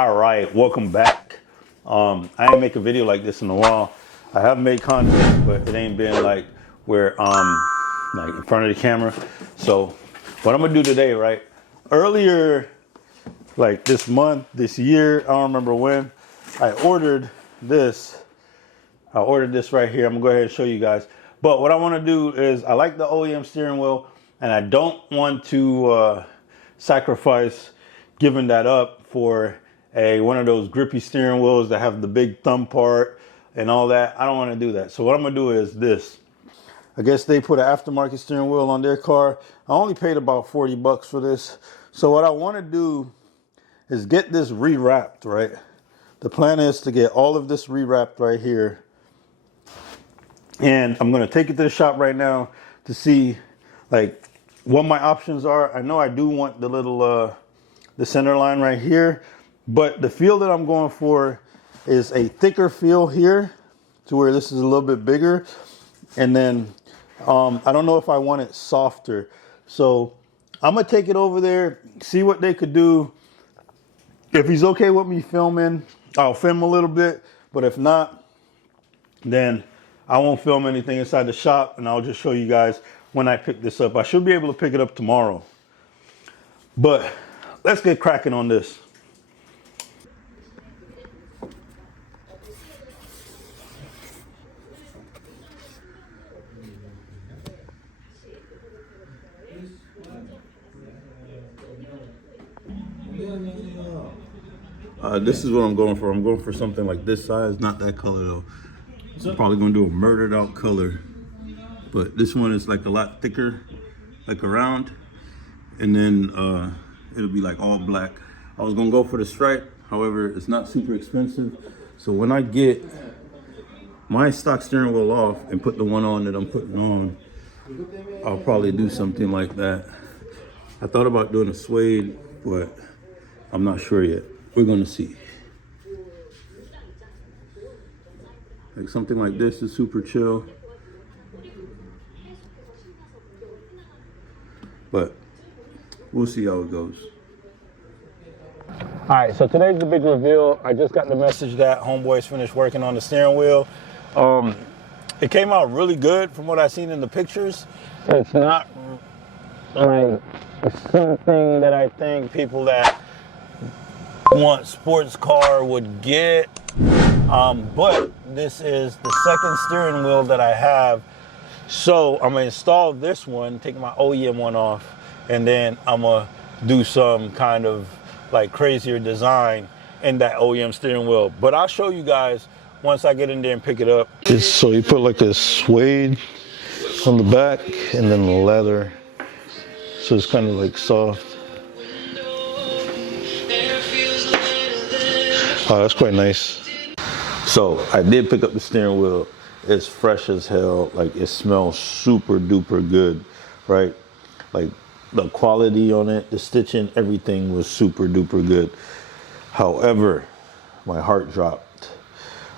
All right, welcome back. I ain't make a video like this in a while. I have made content, but it ain't been like where like in front of the camera. So what I'm gonna do today, right? Earlier, like this month, this year, I don't remember when, I ordered this. I ordered this right here. I'm gonna go ahead and show you guys. But what I want to do is I like the OEM steering wheel, and I don't want to sacrifice giving that up for one of those grippy steering wheels that have the big thumb part and all that. I don't want to do that. So what I'm gonna do is this. I guess they put an aftermarket steering wheel on their car. I only paid about 40 bucks for this. So what I want to do is get this rewrapped, right? The plan is to get all of this rewrapped right here. And I'm going to take it to the shop right now to see like what my options are. I know I do want the little, the center line right here, but the feel that I'm going for is a thicker feel here to where this is a little bit bigger. And then I don't know if I want it softer. So I'm going to take it over there, see what they could do. If he's okay with me filming, I'll film a little bit. But if not, then I won't film anything inside the shop, and I'll just show you guys when I pick this up. I should be able to pick it up tomorrow. But let's get cracking on this. This is what I'm going for. I'm going for something like this size, not that color though. I'm probably gonna do a murdered out color, but this one is like a lot thicker, like around, and then it'll be like all black. I was gonna go for the stripe, however, it's not super expensive. So when I get my stock steering wheel off and put the one on that I'm putting on, I'll probably do something like that. I thought about doing a suede, but I'm not sure yet. We're gonna see. Like something like this is super chill. But we'll see how it goes. All right, so today's the big reveal. I just got the message that homeboy's finished working on the steering wheel. It came out really good from what I've seen in the pictures. It's not like something that I think people that want sports car would get. But this is the second steering wheel that I have. So I'm gonna install this one, take my OEM one off, and then I'm gonna do some kind of like crazier design in that OEM steering wheel. But I'll show you guys once I get in there and pick it up. So you put like a suede on the back and then the leather. So it's kind of like soft. Oh, that's quite nice. So I did pick up the steering wheel. It's fresh as hell. Like it smells super duper good, right? Like the quality on it, the stitching, everything was super duper good. However, my heart dropped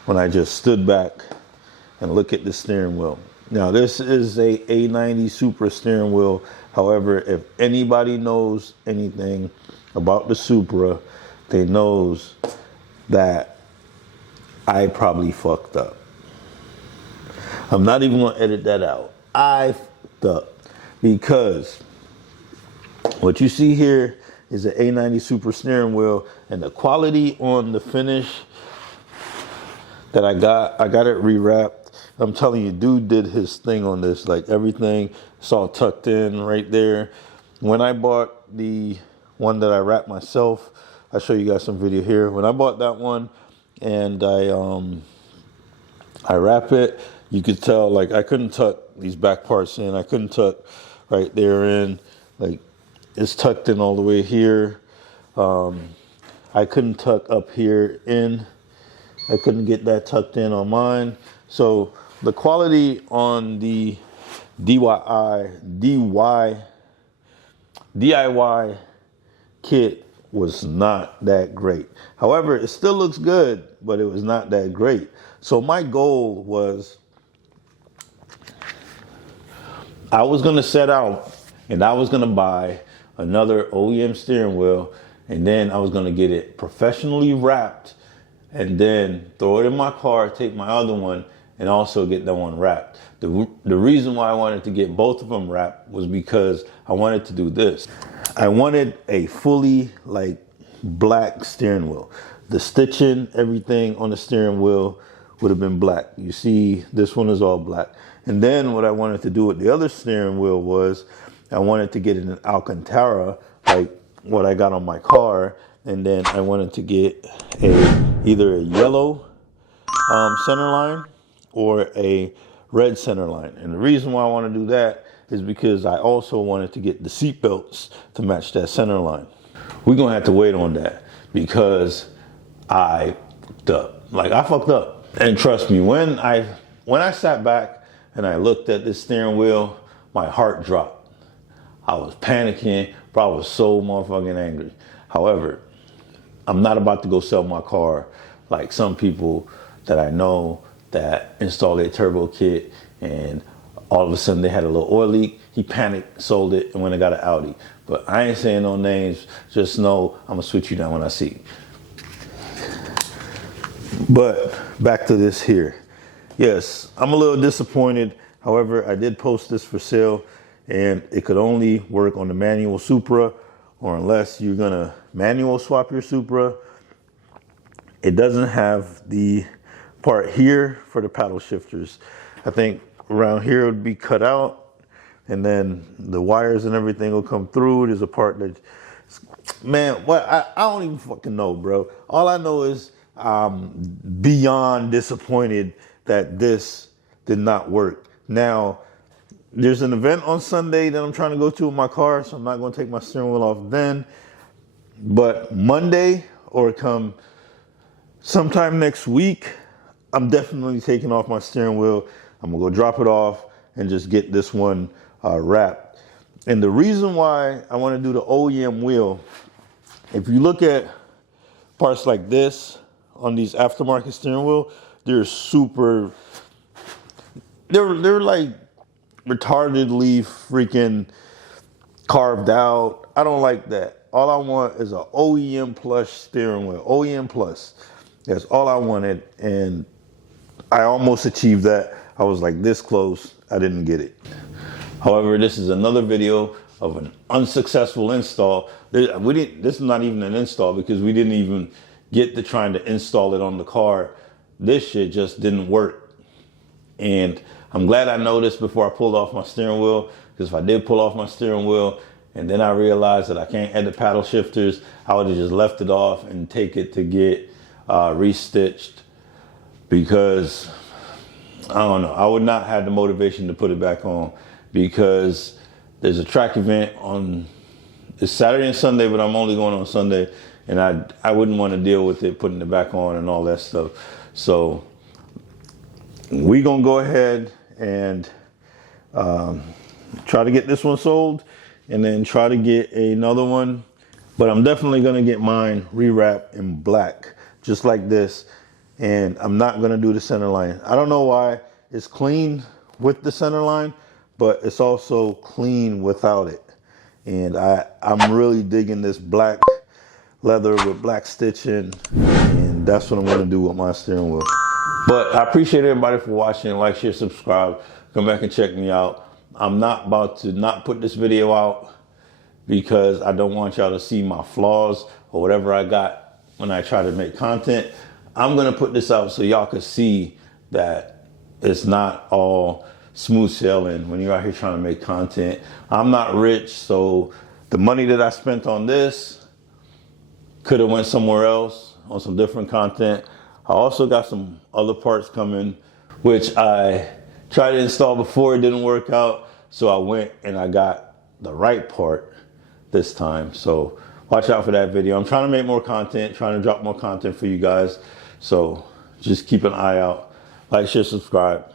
when I just stood back and look at the steering wheel. Now this is a A90 Supra steering wheel. However, if anybody knows anything about the Supra, they knows that I probably fucked up. I'm not even gonna edit that out. I fucked up because what you see here is an A90 Supra steering wheel, and the quality on the finish that I got it rewrapped. I'm telling you, dude did his thing on this. Like everything, it's all tucked in right there. When I bought the one that I wrapped myself, I'll show you guys some video here. When I bought that one and I wrap it, you could tell like I couldn't tuck these back parts in. I couldn't tuck right there in. Like it's tucked in all the way here. I couldn't tuck up here in. I couldn't get that tucked in on mine. So the quality on the DIY kit was not that great. However, it still looks good, but it was not that great. So my goal was I was gonna set out and I was gonna buy another OEM steering wheel and then I was gonna get it professionally wrapped, and then throw it in my car, take my other one, and also get that one wrapped. The reason why I wanted to get both of them wrapped was because I wanted to do this. I wanted a fully like black steering wheel. The stitching, everything on the steering wheel would have been black. You see, this one is all black. And then what I wanted to do with the other steering wheel was I wanted to get an Alcantara, like what I got on my car. And then I wanted to get either a yellow center line or a red center line. And the reason why I want to do that is because I also wanted to get the seat belts to match that center line. We're gonna have to wait on that because I fucked up. Like, I fucked up. And trust me, when I sat back and I looked at this steering wheel, my heart dropped. I was panicking, but I was so motherfucking angry. However, I'm not about to go sell my car like some people that I know that installed a turbo kit and all of a sudden they had a little oil leak. He panicked, sold it, and went and got an Audi. But I ain't saying no names. Just know I'm gonna switch you down when I see you. But back to this here. Yes, I'm a little disappointed. However, I did post this for sale, and it could only work on the manual Supra, or unless you're gonna manual swap your Supra. It doesn't have the part here for the paddle shifters. I think around here it would be cut out, and then the wires and everything will come through. There's a part that, man, what I don't even fucking know, bro. All I know is I'm beyond disappointed that this did not work. Now, there's an event on Sunday that I'm trying to go to with my car, so I'm not going to take my steering wheel off then. But Monday or come sometime next week, I'm definitely taking off my steering wheel. I'm gonna go drop it off and just get this one wrapped. And the reason why I want to do the OEM wheel, if you look at parts like this on these aftermarket steering wheel, they're super, they're like retardedly freaking carved out. I don't like that. All I want is an OEM plush steering wheel, OEM plus. That's all I wanted, and I almost achieved that. I was like this close, I didn't get it. However, this is another video of an unsuccessful install. This is not even an install because we didn't even get to trying to install it on the car. This shit just didn't work. And I'm glad I noticed before I pulled off my steering wheel, because if I did pull off my steering wheel and then I realized that I can't add the paddle shifters, I would have just left it off and take it to get restitched, because I don't know, I would not have the motivation to put it back on, because there's a track event on, it's Saturday and Sunday, but I'm only going on Sunday, and I wouldn't want to deal with it putting it back on and all that stuff. So we gonna go ahead and try to get this one sold, and then try to get another one. But I'm definitely gonna get mine rewrapped in black, just like this. And I'm not gonna do the center line. I don't know why. It's clean with the center line, but it's also clean without it. And I'm really digging this black leather with black stitching, and that's what I'm gonna do with my steering wheel. But I appreciate everybody for watching. Like, share, subscribe. Come back and check me out. I'm not about to not put this video out because I don't want y'all to see my flaws or whatever I got when I try to make content. I'm gonna put this out so y'all can see that it's not all smooth sailing when you're out here trying to make content. I'm not rich, so the money that I spent on this could have went somewhere else on some different content. I also got some other parts coming, which I tried to install before, it didn't work out. So I went and I got the right part this time. So watch out for that video. I'm trying to make more content, trying to drop more content for you guys. So just keep an eye out. Like, share, subscribe.